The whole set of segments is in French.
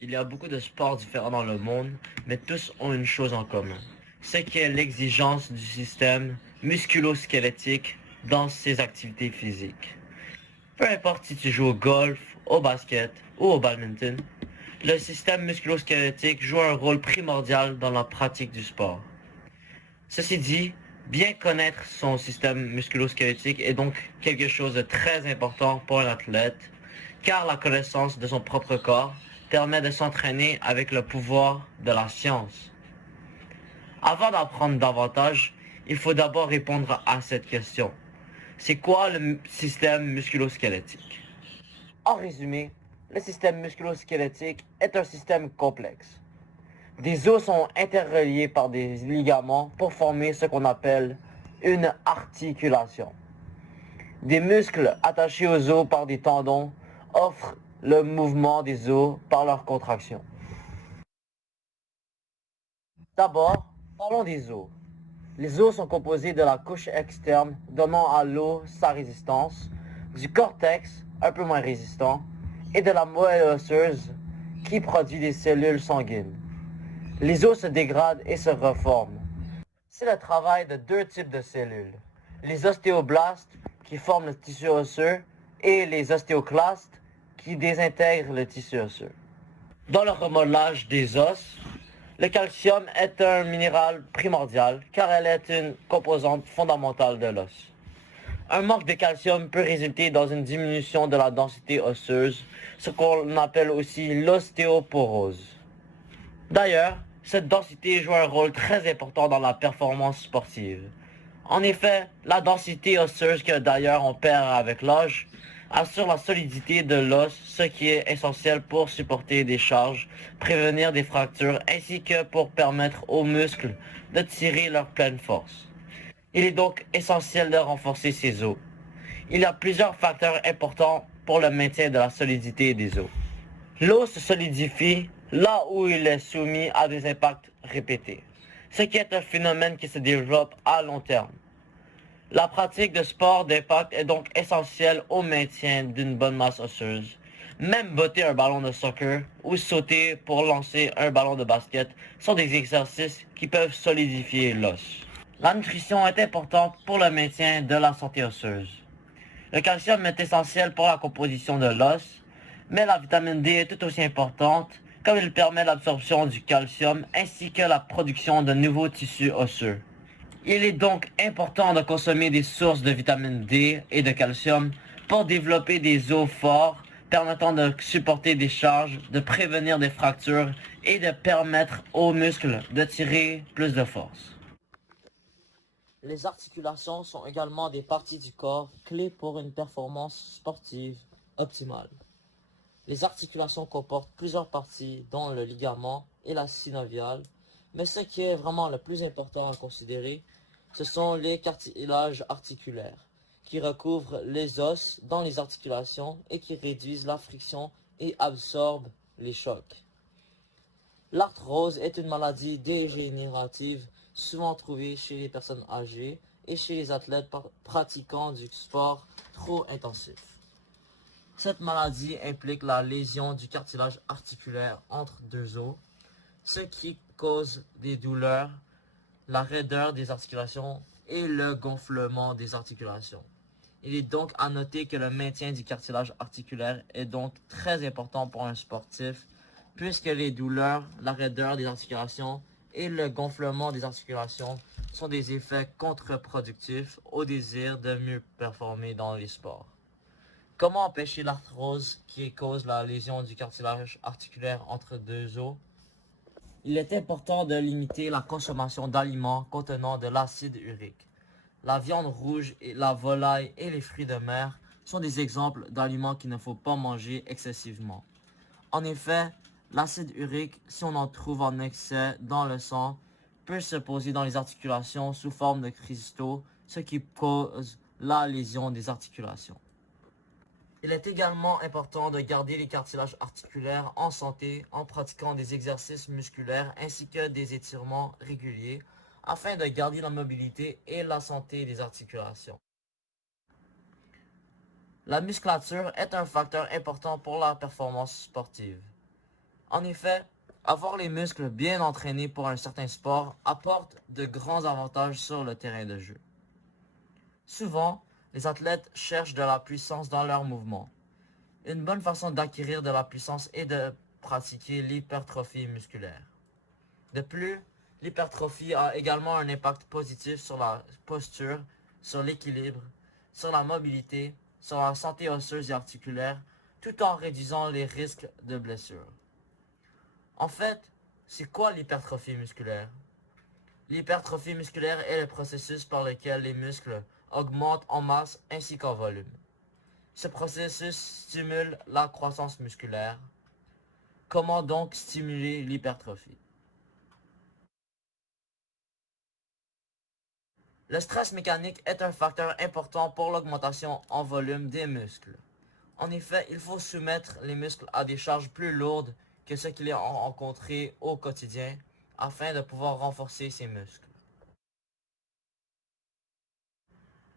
Il y a beaucoup de sports différents dans le monde, mais tous ont une chose en commun. Ce qui est l'exigence du système musculo-squelettique dans ses activités physiques. Peu importe si tu joues au golf, au basket ou au badminton, le système musculo-squelettique joue un rôle primordial dans la pratique du sport. Ceci dit, bien connaître son système musculo-squelettique est donc quelque chose de très important pour un athlète, car la connaissance de son propre corps permet de s'entraîner avec le pouvoir de la science. Avant d'apprendre davantage, il faut d'abord répondre à cette question. C'est quoi le système musculo-squelettique? En résumé, le système musculo-squelettique est un système complexe. Des os sont interreliés par des ligaments pour former ce qu'on appelle une articulation. Des muscles attachés aux os par des tendons offrent le mouvement des os par leur contraction. D'abord, parlons des os. Les os sont composés de la couche externe donnant à l'os sa résistance, du cortex, un peu moins résistant, et de la moelle osseuse qui produit des cellules sanguines. Les os se dégradent et se reforment. C'est le travail de deux types de cellules. Les ostéoblastes qui forment le tissu osseux et les ostéoclastes qui désintègrent le tissu osseux. Dans le remodelage des os, le calcium est un minéral primordial car elle est une composante fondamentale de l'os. Un manque de calcium peut résulter dans une diminution de la densité osseuse, ce qu'on appelle aussi l'ostéoporose. D'ailleurs, cette densité joue un rôle très important dans la performance sportive. En effet, la densité osseuse que d'ailleurs on perd avec l'âge assure la solidité de l'os, ce qui est essentiel pour supporter des charges, prévenir des fractures ainsi que pour permettre aux muscles de tirer leur pleine force. Il est donc essentiel de renforcer ces os. Il y a plusieurs facteurs importants pour le maintien de la solidité des os. L'os se solidifie là où il est soumis à des impacts répétés, ce qui est un phénomène qui se développe à long terme. La pratique de sport d'impact est donc essentielle au maintien d'une bonne masse osseuse. Même botter un ballon de soccer ou sauter pour lancer un ballon de basket sont des exercices qui peuvent solidifier l'os. La nutrition est importante pour le maintien de la santé osseuse. Le calcium est essentiel pour la composition de l'os, mais la vitamine D est tout aussi importante, comme il permet l'absorption du calcium ainsi que la production de nouveaux tissus osseux. Il est donc important de consommer des sources de vitamine D et de calcium pour développer des os forts, permettant de supporter des charges, de prévenir des fractures et de permettre aux muscles de tirer plus de force. Les articulations sont également des parties du corps clés pour une performance sportive optimale. Les articulations comportent plusieurs parties, dont le ligament et la synoviale, mais ce qui est vraiment le plus important à considérer, ce sont les cartilages articulaires, qui recouvrent les os dans les articulations et qui réduisent la friction et absorbent les chocs. L'arthrose est une maladie dégénérative souvent trouvée chez les personnes âgées et chez les athlètes pratiquant du sport trop intensif. Cette maladie implique la lésion du cartilage articulaire entre deux os, ce qui cause des douleurs, la raideur des articulations et le gonflement des articulations. Il est donc à noter que le maintien du cartilage articulaire est donc très important pour un sportif, puisque les douleurs, la raideur des articulations et le gonflement des articulations sont des effets contre-productifs au désir de mieux performer dans les sports. Comment empêcher l'arthrose qui cause la lésion du cartilage articulaire entre deux os? Il est important de limiter la consommation d'aliments contenant de l'acide urique. La viande rouge, la volaille et les fruits de mer sont des exemples d'aliments qu'il ne faut pas manger excessivement. En effet, l'acide urique, si on en trouve en excès dans le sang, peut se poser dans les articulations sous forme de cristaux, ce qui cause la lésion des articulations. Il est également important de garder les cartilages articulaires en santé en pratiquant des exercices musculaires ainsi que des étirements réguliers afin de garder la mobilité et la santé des articulations. La musculature est un facteur important pour la performance sportive. En effet, avoir les muscles bien entraînés pour un certain sport apporte de grands avantages sur le terrain de jeu. Souvent, les athlètes cherchent de la puissance dans leurs mouvements. Une bonne façon d'acquérir de la puissance est de pratiquer l'hypertrophie musculaire. De plus, l'hypertrophie a également un impact positif sur la posture, sur l'équilibre, sur la mobilité, sur la santé osseuse et articulaire, tout en réduisant les risques de blessures. En fait, c'est quoi l'hypertrophie musculaire? L'hypertrophie musculaire est le processus par lequel les muscles augmentent en masse ainsi qu'en volume. Ce processus stimule la croissance musculaire. Comment donc stimuler l'hypertrophie? Le stress mécanique est un facteur important pour l'augmentation en volume des muscles. En effet, il faut soumettre les muscles à des charges plus lourdes que ce qu'ils ont rencontré au quotidien afin de pouvoir renforcer ces muscles.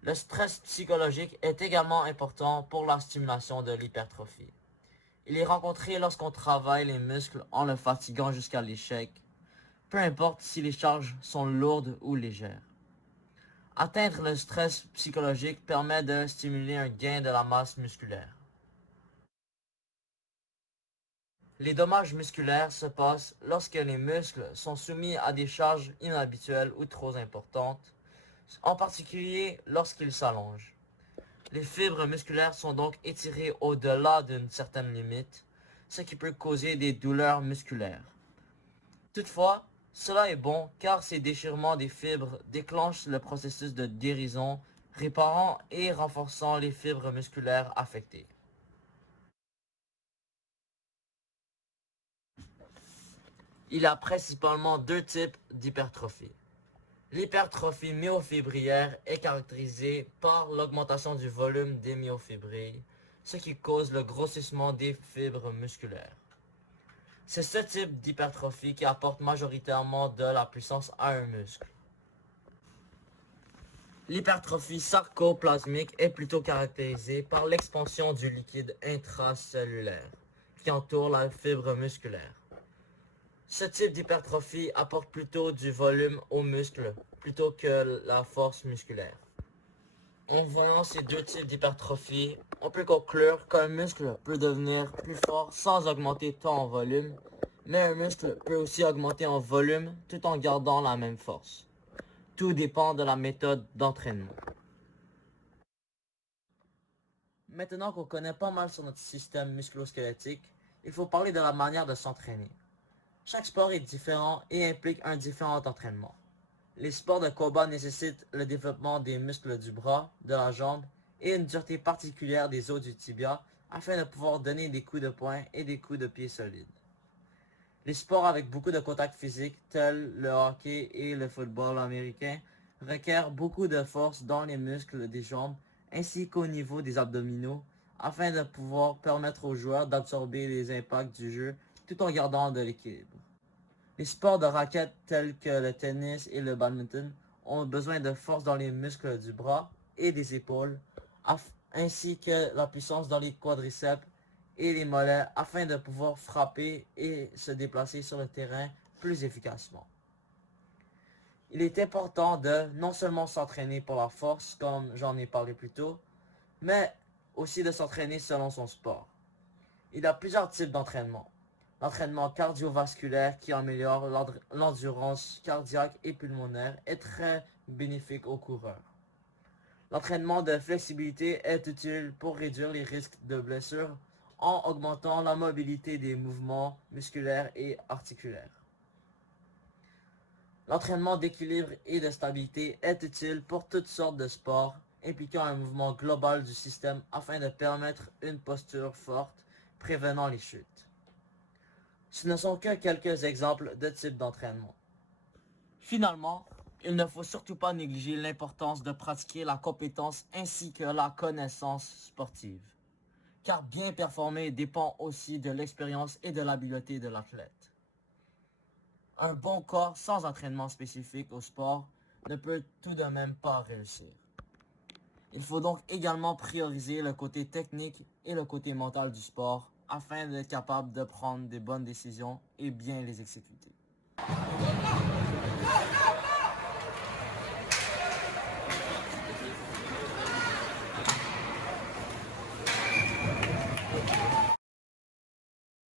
Le stress psychologique est également important pour la stimulation de l'hypertrophie. Il est rencontré lorsqu'on travaille les muscles en le fatiguant jusqu'à l'échec, peu importe si les charges sont lourdes ou légères. Atteindre le stress psychologique permet de stimuler un gain de la masse musculaire. Les dommages musculaires se passent lorsque les muscles sont soumis à des charges inhabituelles ou trop importantes, en particulier lorsqu'ils s'allongent. Les fibres musculaires sont donc étirées au-delà d'une certaine limite, ce qui peut causer des douleurs musculaires. Toutefois, cela est bon car ces déchirements des fibres déclenchent le processus de guérison, réparant et renforçant les fibres musculaires affectées. Il y a principalement deux types d'hypertrophie. L'hypertrophie myofibrillaire est caractérisée par l'augmentation du volume des myofibrilles, ce qui cause le grossissement des fibres musculaires. C'est ce type d'hypertrophie qui apporte majoritairement de la puissance à un muscle. L'hypertrophie sarcoplasmique est plutôt caractérisée par l'expansion du liquide intracellulaire qui entoure la fibre musculaire. Ce type d'hypertrophie apporte plutôt du volume aux muscles plutôt que la force musculaire. En voyant ces deux types d'hypertrophie, on peut conclure qu'un muscle peut devenir plus fort sans augmenter tant en volume, mais un muscle peut aussi augmenter en volume tout en gardant la même force. Tout dépend de la méthode d'entraînement. Maintenant qu'on connaît pas mal sur notre système musculo-squelettique, il faut parler de la manière de s'entraîner. Chaque sport est différent et implique un différent entraînement. Les sports de combat nécessitent le développement des muscles du bras, de la jambe et une dureté particulière des os du tibia afin de pouvoir donner des coups de poing et des coups de pied solides. Les sports avec beaucoup de contact physique, tels le hockey et le football américain, requièrent beaucoup de force dans les muscles des jambes ainsi qu'au niveau des abdominaux afin de pouvoir permettre aux joueurs d'absorber les impacts du jeu tout en gardant de l'équilibre. Les sports de raquettes tels que le tennis et le badminton ont besoin de force dans les muscles du bras et des épaules, ainsi que la puissance dans les quadriceps et les mollets afin de pouvoir frapper et se déplacer sur le terrain plus efficacement. Il est important de non seulement s'entraîner pour la force, comme j'en ai parlé plus tôt, mais aussi de s'entraîner selon son sport. Il y a plusieurs types d'entraînement. L'entraînement cardiovasculaire qui améliore l'endurance cardiaque et pulmonaire est très bénéfique aux coureurs. L'entraînement de flexibilité est utile pour réduire les risques de blessures en augmentant la mobilité des mouvements musculaires et articulaires. L'entraînement d'équilibre et de stabilité est utile pour toutes sortes de sports impliquant un mouvement global du système afin de permettre une posture forte, prévenant les chutes. Ce ne sont que quelques exemples de types d'entraînement. Finalement, il ne faut surtout pas négliger l'importance de pratiquer la compétence ainsi que la connaissance sportive, car bien performer dépend aussi de l'expérience et de l'habileté de l'athlète. Un bon corps sans entraînement spécifique au sport ne peut tout de même pas réussir. Il faut donc également prioriser le côté technique et le côté mental du sport afin d'être capable de prendre des bonnes décisions et bien les exécuter.